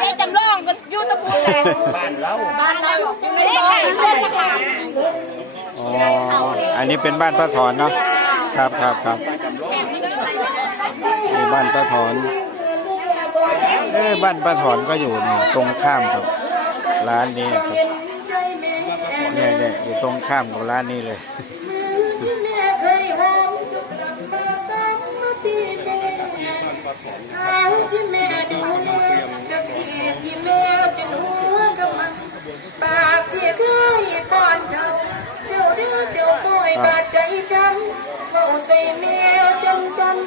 ไอ้จำลองก็อยู่ตะพูนเลยบ้านเราบ้านเรายังไม่ได้เพื่อนนะอ๋อ อันนี้เป็นบ้านป้าถอนเนาะ ครับครับครับนี่บ้านป้าถอน เอ้บ้านป้าถอนก็อยู่นี่ตรงข้ามกับร้านนี้ครับเนี่ยเนี่ยอยู่ตรงข้ามกับร้านนี้เลย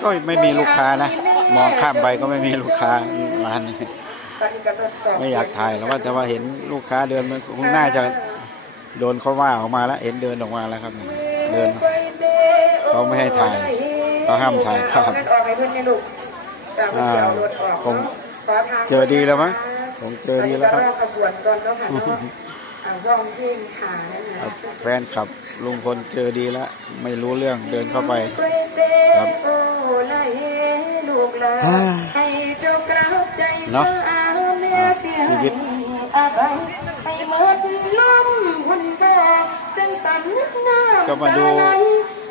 ก็ไม่มีลูกค้านะ มองข้ามไปก็ไม่มีลูกค้าร้านนี้ไม่อยากถ่ายแล้วว่าแต่ว่าเห็นลูกค้าเดินมันคงน่าจะโดนเขาว่าออกมาแล้ว เห็นเดินออกมาแล้วครับนี่เดินเขาไม่ให้ถ่ายเขาห้ามถ่ายภาพออกให้เพื่อนในลูกจะไม่เอารถออกคงขอทางเจอดีแล้วมั้งคงเจอดีแล้วครับ ขบวนก่อนแล้วค่ะเนาะอ่าร้องเพลงขานะคะแฟนขับลุงพลเจอดีแล้วไม่รู้เรื่องเดินเข้าไป ครับ โอ้ไล่ลูกหลานฮ่าให้เจ้ากราบใจเนาะสาวแม่เสียชีวิตอาภัยให้หมดลมหุ่นตาจังสันนึกหน้าก็มาดู ตไหล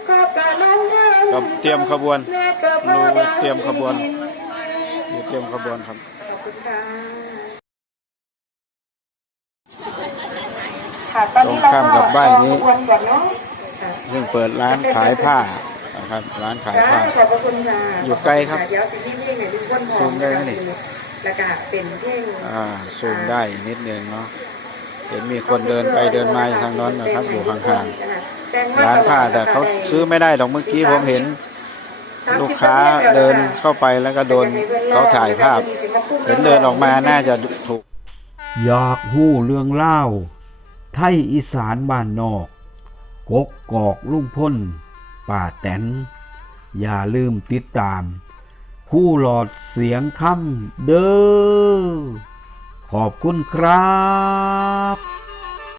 ก็กะลังงานกับเตรียมขบวน แม่ก็บ่ดูได้เตรียมขบวนอยู่เตรียมขบวนครับ ขอบคุณค่ะ ค่ะ ตอนนี้เราตรงข้ามก็กับบ้านนี้ รอขบวนก่อนเนาะค่ะซึ่งเปิดร้านขายผ้านะครับ ร้านขายจ้าผ้า ขอบพระคุณค่ะอยู่ไกลครับเดี๋ยวสิพี่เพลงไหนทุกคนพอซูมได้ไหมนี่ แล้วก็เป็นเพลงอ่าซูมได้นิดนึงเนาะเห็นมีคนเดินไปเดินมาทางโน้นนะครับ อยู่ห่างๆร้านผ้าแต่เขาซื้อไม่ได้หรอกเมื่อกี้ผมเห็น ลูกค้าเดินเข้าไปแล้วก็โดนเขาถ่ายภาพ เห็นเดินออกมาน่าจะถูก อยากหู้เรื่องเล่าว ไทยอีสานบ้านนอก กกกอกลุงพ้น ป่าแตน อย่าลืมติดตาม ผู้หลอดเสียงค่ำเด้อขอบคุณครับ